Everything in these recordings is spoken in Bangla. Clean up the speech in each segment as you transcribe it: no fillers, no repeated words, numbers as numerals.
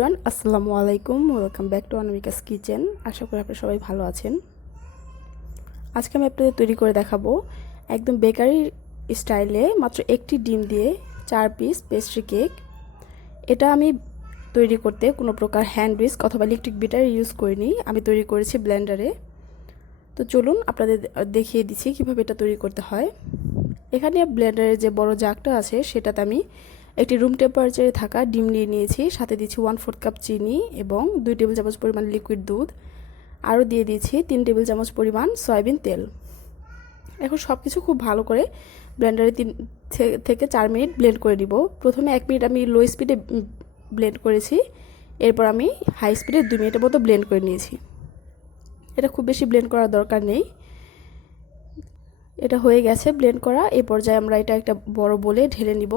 এভরিওয়ান, আসসালামু আলাইকুম। Welcome back to Anamika's kitchen. আশা করি আপনারা সবাই ভালো আছেন। আজকে আমি আপনাদের তৈরি করে দেখাবো একদম বেকারি স্টাইলে মাত্র একটি ডিম দিয়ে 4 পিস পেস্ট্রি কেক। এটা আমি তৈরি করতে কোনো প্রকার হ্যান্ড হুইস্ক অথবা ইলেকট্রিক বিটার ইউজ করিনি, আমি তৈরি করেছি ব্লেন্ডারে। তো চলুন আপনাদের দেখিয়ে দিচ্ছি কীভাবে এটা তৈরি করতে হয়। এখানে ব্লেন্ডারের যে বড় জাগটা আছে সেটাতে আমি একটি রুম টেম্পারেচারে থাকা ডিম নিয়ে নিয়েছি, সাথে দিচ্ছি 1/4 কাপ চিনি এবং 2 টেবিল চামচ পরিমাণ লিকুইড দুধ, আরও দিয়ে দিয়েছি 3 টেবিল চামচ পরিমাণ সয়াবিন তেল। এখন সব কিছু খুব ভালো করে ব্লেন্ডারে 3 থেকে 4 মিনিট ব্লেন্ড করে নিব। প্রথমে 1 মিনিট আমি লো স্পিডে ব্লেন্ড করেছি, এরপর আমি হাই স্পিডে 2 মিনিটের মতো ব্লেন্ড করে নিয়েছি। এটা খুব বেশি ব্লেন্ড করার দরকার নেই। এটা হয়ে গেছে ব্লেন্ড করা। এই পর্যায়ে আমরা এটা একটা বড় বোলে ঢেলে নিব।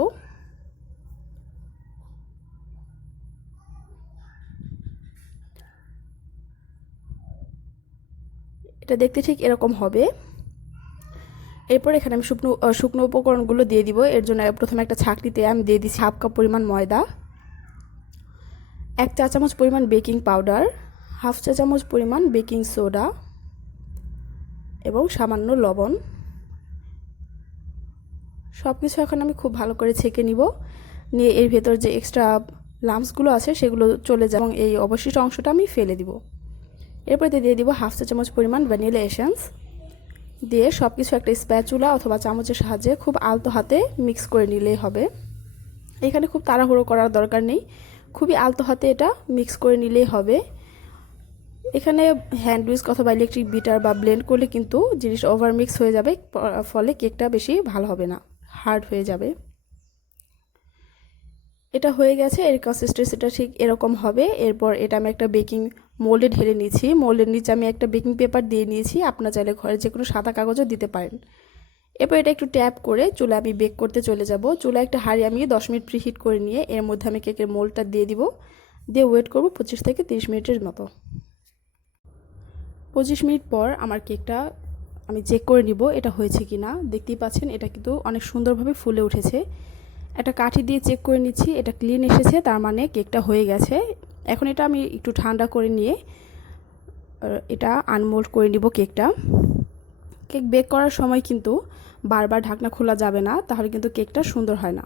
এটা দেখতে ঠিক এরকম হবে। এরপর এখানে আমি শুকনো উপকরণগুলো দিয়ে দিব। এর জন্য প্রথমে একটা ছাঁকনিতে আমি দিয়ে দিচ্ছি 1/2 কাপ পরিমাণ ময়দা, 1 চা চামচ পরিমাণ বেকিং পাউডার, 1/2 চা চামচ পরিমাণ বেকিং সোডা এবং সামান্য লবণ। সব কিছু এখন আমি খুব ভালো করে ছেঁকে নিব, নিয়ে এর ভেতর যে এক্সট্রা লাম্পসগুলো আছে সেগুলো চলে যায় এবং এই অবশিষ্ট অংশটা আমি ফেলে দিব। এরপর দিয়ে দিব 1/2 চা চামচ পরিমাণ ভ্যানিলা এসেন্স, দিয়ে সব কিছু একটা স্প্যাচুলা অথবা চামচের সাহায্যে খুব আলতো হাতে মিক্স করে নিলেই হবে। এখানে খুব তাড়াহুড়ো করার দরকার নেই, খুবই আলতো হাতে এটা মিক্স করে নিলেই হবে। এখানে হ্যান্ড হুইস্ক অথবা ইলেকট্রিক বিটার বা ব্লেন্ড করলে কিন্তু জিনিস ওভার মিক্স হয়ে যাবে, ফলে কেকটা বেশি ভালো হবে না, হার্ড হয়ে যাবে। এটা হয়ে গেছে, এর কনসিস্টেন্সিটা ঠিক এরকম হবে। এরপর এটা আমি একটা বেকিং মোল্ডে ঢেলে নিয়েছি। মোল্ডের নিচে আমি একটা বেকিং পেপার দিয়ে নিয়েছি, আপনারা চাইলে ঘরে যে কোনো সাদা কাগজও দিতে পারেন। এরপর এটা একটু ট্যাপ করে চুলা আমি বেক করতে চলে যাব। চুলা একটা হাঁড়ি আমি 10 মিনিট প্রিহিট করে নিয়ে এর মধ্যে আমি কেকের মোল্ডটা দিয়ে দিব, দিয়ে ওয়েট করব 25 থেকে 30 মিনিটের মতো। 25 মিনিট পর আমার কেকটা আমি চেক করে নিব এটা হয়েছে কি না। দেখতেই পাচ্ছেন এটা কিন্তু অনেক সুন্দরভাবে ফুলে উঠেছে। একটা কাঠি দিয়ে চেক করে নিচ্ছি, এটা ক্লিন এসেছে, তার মানে কেকটা হয়ে গেছে। এখন এটা আমি একটু ঠান্ডা করে নিয়ে এটা আনমোল্ড করে নিব কেকটা। কেক বেক করার সময় কিন্তু বারবার ঢাকনা খোলা যাবে না, তাহলে কিন্তু কেকটা সুন্দর হয় না।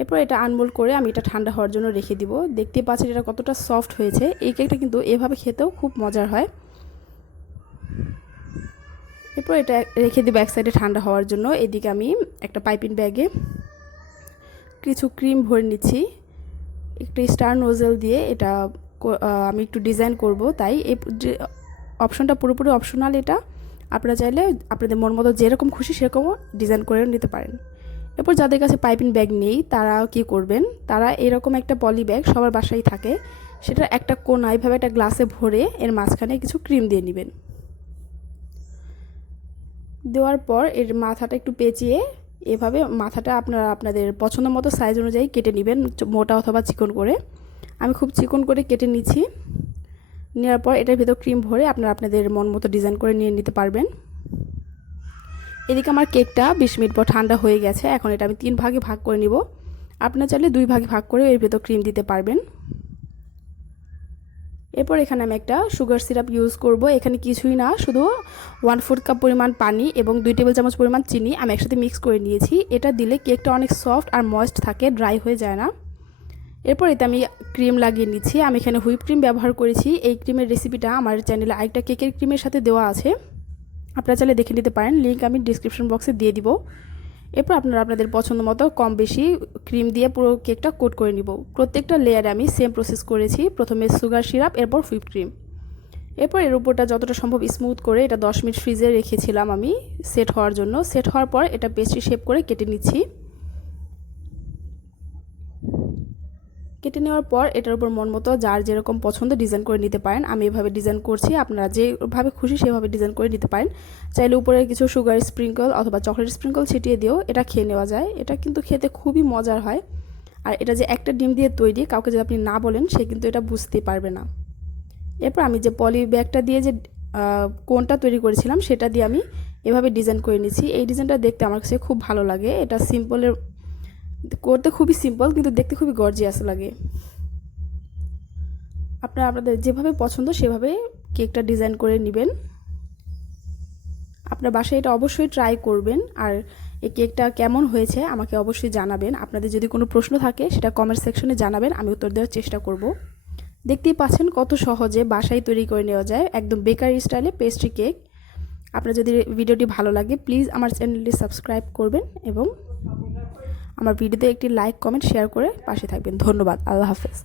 এরপর এটা আনমোল্ড করে আমি এটা ঠান্ডা হওয়ার জন্য রেখে দিব। দেখতে পাচ্ছেন এটা কতটা সফট হয়েছে। এই কেকটা কিন্তু এভাবে খেতেও খুব মজার হয়। এরপর এটা রেখে দিব এক সাইডে ঠান্ডা হওয়ার জন্য। এদিকে আমি একটা পাইপিং ব্যাগে কিছু ক্রিম ভরে নিচ্ছি, একটু স্টার নোজেল দিয়ে। এটা আমি একটু ডিজাইন করব, তাই এই অপশনটা পুরোপুরি অপশনাল। এটা আপনারা চাইলে আপনাদের মন মতো যেরকম খুশি সেরকমও ডিজাইন করে নিতে পারেন। এরপর যাদের কাছে পাইপিং ব্যাগ নেই তারা কি করবেন, তারা এরকম একটা পলি ব্যাগ সবার বাসায় থাকে, সেটা একটা কোনা এইভাবে একটা গ্লাসে ভরে এর মাঝখানে কিছু ক্রিম দিয়ে নেবেন। দেওয়ার পর এর মাথাটা একটু পেঁচিয়ে এভাবে মাথাটা আপনারা আপনাদের পছন্দ মতো সাইজ অনুযায়ী কেটে নেবেন, মোটা অথবা চিকন করে। আমি খুব চিকন করে কেটে নিচ্ছি। নেওয়ার পর এটার ভেতর ক্রিম ভরে আপনারা আপনাদের মন মতো ডিজাইন করে নিয়ে নিতে পারবেন। এদিকে আমার কেকটা 20 মিনিট পর ঠান্ডা হয়ে গেছে। এখন এটা আমি 3 ভাগে ভাগ করে নিব। আপনারা চাইলে 2 ভাগে ভাগ করে এর ভেতর ক্রিম দিতে পারবেন। এরপর এখানে আমি একটা সুগার সিরাপ ইউজ করব। এখানে কিছুই না, শুধু 1/4 কাপ পরিমাণ পানি এবং 2 টেবিল চামচ পরিমাণ চিনি আমি একসাথে মিক্স করে নিয়েছি। এটা দিলে কেকটা অনেক সফট আর ময়েস্ট থাকে, ড্রাই হয়ে যায় না। এরপর এতে আমি ক্রিম লাগিয়ে নিচ্ছি। আমি এখানে হুইপ ক্রিম ব্যবহার করেছি। এই ক্রিমের রেসিপিটা আমার চ্যানেলে আরেকটা কেকের ক্রিমের সাথে দেওয়া আছে, আপনারা চাইলে দেখে নিতে পারেন, লিঙ্ক আমি ডিসক্রিপশন বক্সে দিয়ে দিব। এরপর আপনারা আপনাদের পছন্দ মতো কম বেশি ক্রিম দিয়ে পুরো কেকটা কোট করে নিব। প্রত্যেকটা লেয়ারে আমি সেম প্রসেস করেছি, প্রথমে সুগার সিরাপ, এরপর হুইপ ক্রিম। এরপর এর উপরটা যতটা সম্ভব স্মুথ করে এটা 10 মিনিট ফ্রিজে রেখেছিলাম আমি সেট হওয়ার জন্য। সেট হওয়ার পর এটা পেস্ট্রি শেপ করে কেটে নিচ্ছি। কেটে নেওয়ার পর এটার উপর মন মতো যার যেরকম পছন্দ ডিজাইন করে নিতে পারেন। আমি এভাবে ডিজাইন করছি, আপনারা যেভাবে খুশি সেভাবে ডিজাইন করে নিতে পারেন। চাইলে উপরে কিছু সুগার স্প্রিঙ্কল অথবা চকলেট স্প্রিঙ্কল ছিটিয়ে দিয়েও এটা খেয়ে নেওয়া যায়। এটা কিন্তু খেতে খুবই মজার হয়। আর এটা যে একটা ডিম দিয়ে তৈরি, কাউকে যদি আপনি না বলেন সে কিন্তু এটা বুঝতেই পারবে না। এরপর আমি যে পলি ব্যাগটা দিয়ে যে কোনটা তৈরি করেছিলাম সেটা দিয়ে আমি এভাবে ডিজাইন করে নিচ্ছি। এই ডিজাইনটা দেখতে আমার কাছে খুব ভালো লাগে। এটা সিম্পলের করতে খুবই সিম্পল, কিন্তু দেখতে খুবই গর্জিয়াস লাগে। আপনারা আপনাদের যেভাবে পছন্দ সেভাবে কেকটা ডিজাইন করে নেবেন। আপনার বাসায় এটা অবশ্যই ট্রাই করবেন, আর এই কেকটা কেমন হয়েছে আমাকে অবশ্যই জানাবেন। আপনাদের যদি কোনো প্রশ্ন থাকে সেটা কমেন্ট সেকশনে জানাবেন, আমি উত্তর দেওয়ার চেষ্টা করব। দেখতেই পাচ্ছেন কত সহজে বাসায় তৈরি করে নেওয়া যায় একদম বেকারি স্টাইলে পেস্ট্রি কেক। আপনার যদি ভিডিওটি ভালো লাগে প্লিজ আমার চ্যানেলটি সাবস্ক্রাইব করবেন এবং আমার ভিডিওতে একটি লাইক কমেন্ট শেয়ার করে পাশে থাকবেন। ধন্যবাদ। আল্লাহ হাফেজ।